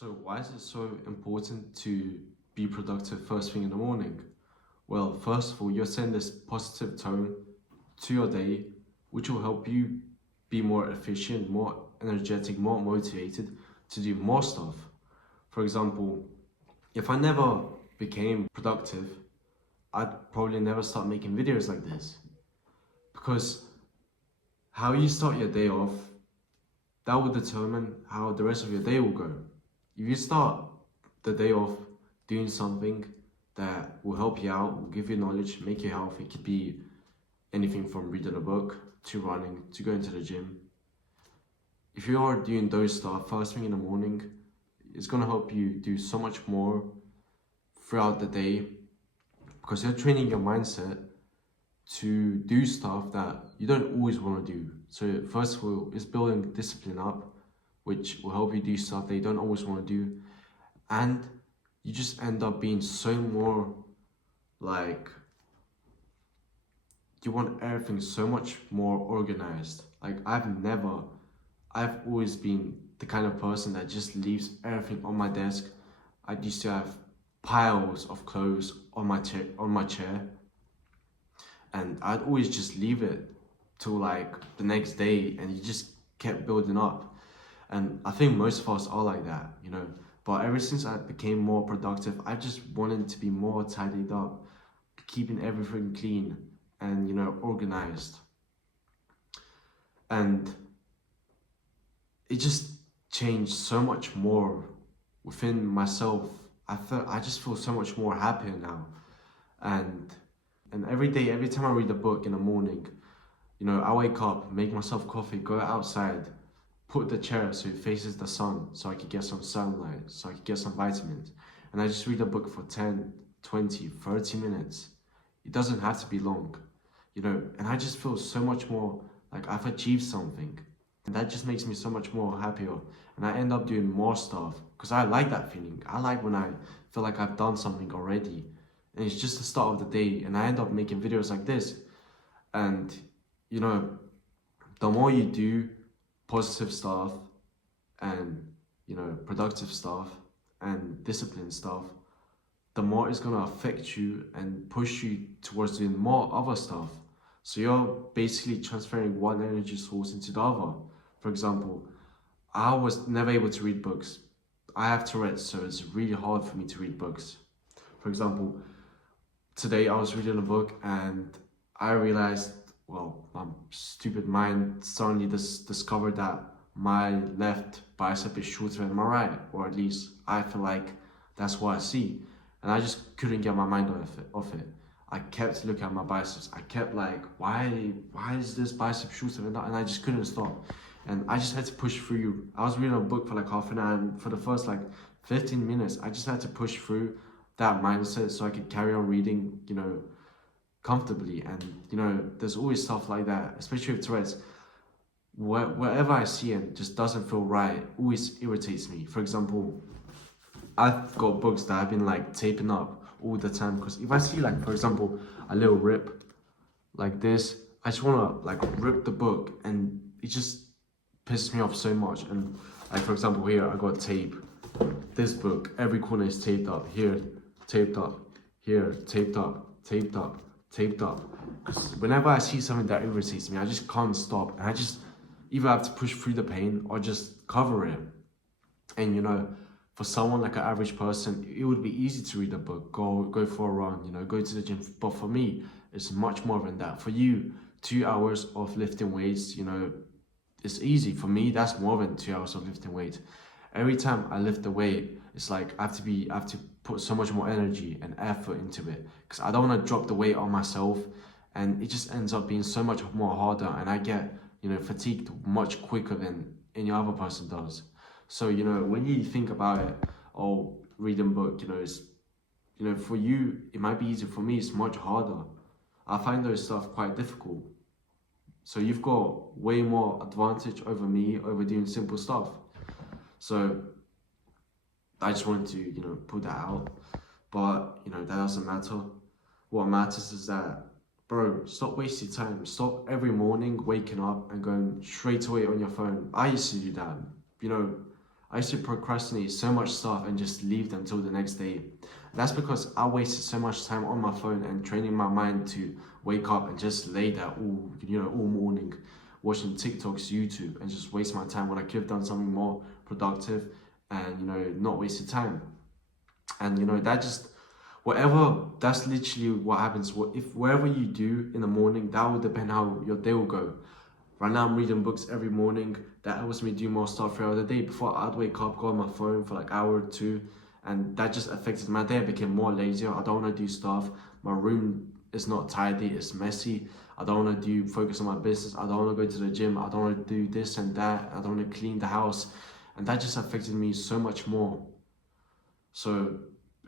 So why is it so important to be productive first thing in the morning? Well, first of all, you're setting this positive tone to your day, which will help you be more efficient, more energetic, more motivated to do more stuff. For example, if I never became productive, I'd probably never start making videos like this. Because how you start your day off, that will determine how the rest of your day will go. If you start the day off doing something that will help you out, will give you knowledge, make you healthy, it could be anything from reading a book to running to going to the gym. If you are doing those stuff first thing in the morning, it's going to help you do so much more throughout the day because you're training your mindset to do stuff that you don't always want to do. So first of all, it's building discipline up, which will help you do stuff that you don't always want to do. And you just end up being so more like, you want everything so much more organized. Like I've always been the kind of person that just leaves everything on my desk. I used to have piles of clothes on my chair, and I'd always just leave it till like the next day, and you just kept building up. And I think most of us are like that, you know. But ever since I became more productive, I just wanted to be more tidied up, keeping everything clean and, you know, organized. And it just changed so much more within myself. I just feel so much more happier now. And every day, every time I read a book in the morning, you know, I wake up, make myself coffee, go outside, put the chair so it faces the sun, so I could get some sunlight, so I could get some vitamins. And I just read a book for 10, 20, 30 minutes. It doesn't have to be long, you know, and I just feel so much more like I've achieved something. And that just makes me so much more happier. And I end up doing more stuff because I like that feeling. I like when I feel like I've done something already. And it's just the start of the day. And I end up making videos like this. And, you know, the more you do positive stuff and, you know, productive stuff and disciplined stuff, the more it's going to affect you and push you towards doing more other stuff. So you're basically transferring one energy source into the other. For example, I was never able to read books. I have Tourette's, so it's really hard for me to read books. For example, today I was reading a book and I realized, well, my stupid mind suddenly discovered that my left bicep is shorter than my right, or at least I feel like that's what I see. And I just couldn't get my mind off it. I kept looking at my biceps. I kept like, why is this bicep shorter than that? And I just couldn't stop. And I just had to push through. I was reading a book for like half an hour, and for the first like 15 minutes, I just had to push through that mindset so I could carry on reading, you know, comfortably. And, you know, there's always stuff like that, especially with Tourette's. Wherever I see it just doesn't feel right, always irritates me. For example, I've got books that I've been like taping up all the time because if I see like, for example, a little rip like this, I just want to like rip the book, and it just pisses me off so much. And like, for example, here I got tape. This book, every corner is taped up. Here, taped up. Here, taped up, taped up, taped up. Because whenever I see something that irritates me, I just can't stop. And I just either have to push through the pain or just cover it. And, you know, for someone like an average person, it would be easy to read a book, go for a run, you know, go to the gym. But for me, it's much more than that. For you, 2 hours of lifting weights, you know, it's easy. For me, that's more than 2 hours of lifting weights. Every time I lift the weight, it's like I have to put so much more energy and effort into it because I don't want to drop the weight on myself, and it just ends up being so much more harder, and I get, you know, fatigued much quicker than any other person does. So, you know, when you think about it, oh, reading book, you know, it's, you know, for you, it might be easy. For me, it's much harder. I find those stuff quite difficult. So you've got way more advantage over me over doing simple stuff. So I just wanted to, you know, put that out. But, you know, that doesn't matter. What matters is that, bro, stop wasting time. Stop every morning waking up and going straight away on your phone. I used to do that. You know, I used to procrastinate so much stuff and just leave them till the next day. That's because I wasted so much time on my phone and training my mind to wake up and just lay there all morning, watching TikToks, YouTube, and just waste my time when I could have done something more productive and not wasted time. And that just whatever, that's literally what happens. If wherever you do in the morning, that will depend how your day will go. Right now I'm reading books every morning. That helps me do more stuff throughout the day. Before, I'd wake up, go on my phone for like an hour or two, and that just affected my day. I became more lazier. I don't want to do stuff. My room is not tidy, it's messy. I don't want to focus on my business. I don't want to go to the gym. I don't want to do this and that. I don't want to clean the house. And that just affected me so much more. So,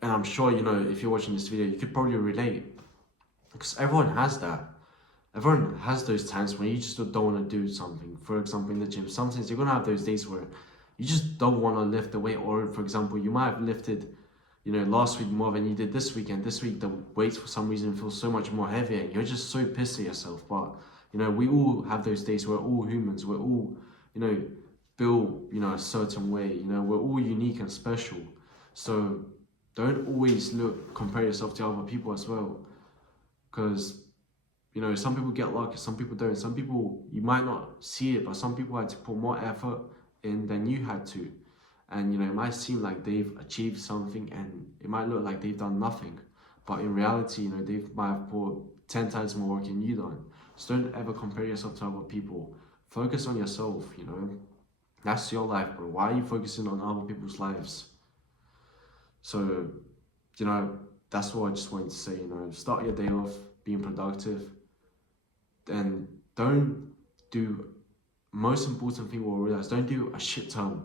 and I'm sure, if you're watching this video, you could probably relate, because everyone has that. Everyone has those times when you just don't want to do something. For example, in the gym, sometimes you're going to have those days where you just don't want to lift the weight. Or for example, you might have lifted, last week more than you did this week. And this week, the weights for some reason feel so much more heavier. And you're just so pissed at yourself. But, we all have those days. We're all humans. We're all, built, a certain way. We're all unique and special. So don't always compare yourself to other people as well. Because some people get lucky, some people don't. Some people, you might not see it, but some people had to put more effort in than you had to. And, it might seem like they've achieved something and it might look like they've done nothing. But in reality, they might have put 10 times more work than you done. So don't ever compare yourself to other people. Focus on yourself, That's your life, bro. Why are you focusing on other people's lives? So, that's what I just wanted to say, Start your day off being productive. And most important thing we'll realize, don't do a shit ton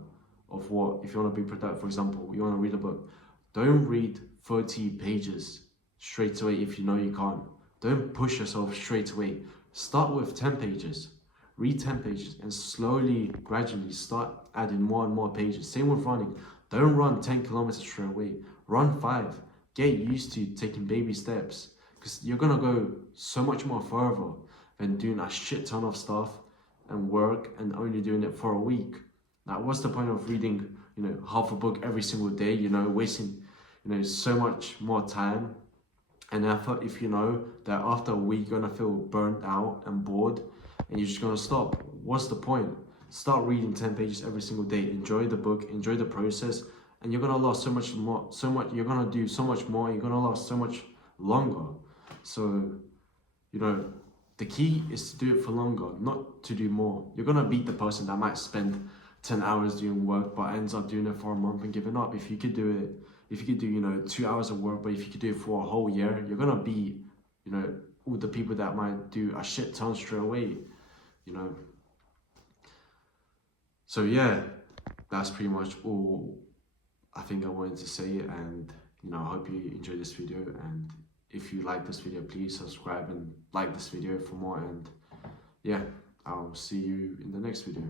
of what, if you want to be productive, for example, you want to read a book, don't read 30 pages straight away if you know you can't. Don't push yourself straight away. Start with 10 pages, read 10 pages, and slowly, gradually start adding more and more pages. Same with running. Don't run 10 kilometers straight away. Run 5. Get used to taking baby steps, because you're going to go so much more further than doing a shit ton of stuff and work and only doing it for a week. Now, what's the point of reading, half a book every single day, wasting, so much more time and effort if you know that after a week you're going to feel burnt out and bored and you're just going to stop? What's the point? Start reading 10 pages every single day. Enjoy the book, enjoy the process, and you're going to last so much more, you're going to do so much more, you're going to last so much longer. So, the key is to do it for longer, not to do more. You're going to beat the person that might spend 10 hours doing work but ends up doing it for a month and giving up. If you could do 2 hours of work, but if you could do it for a whole year, you're going to beat, all the people that might do a shit ton straight away, So yeah, that's pretty much all I think I wanted to say. And, I hope you enjoyed this video. And if you like this video, please subscribe and like this video for more. And yeah, I'll see you in the next video.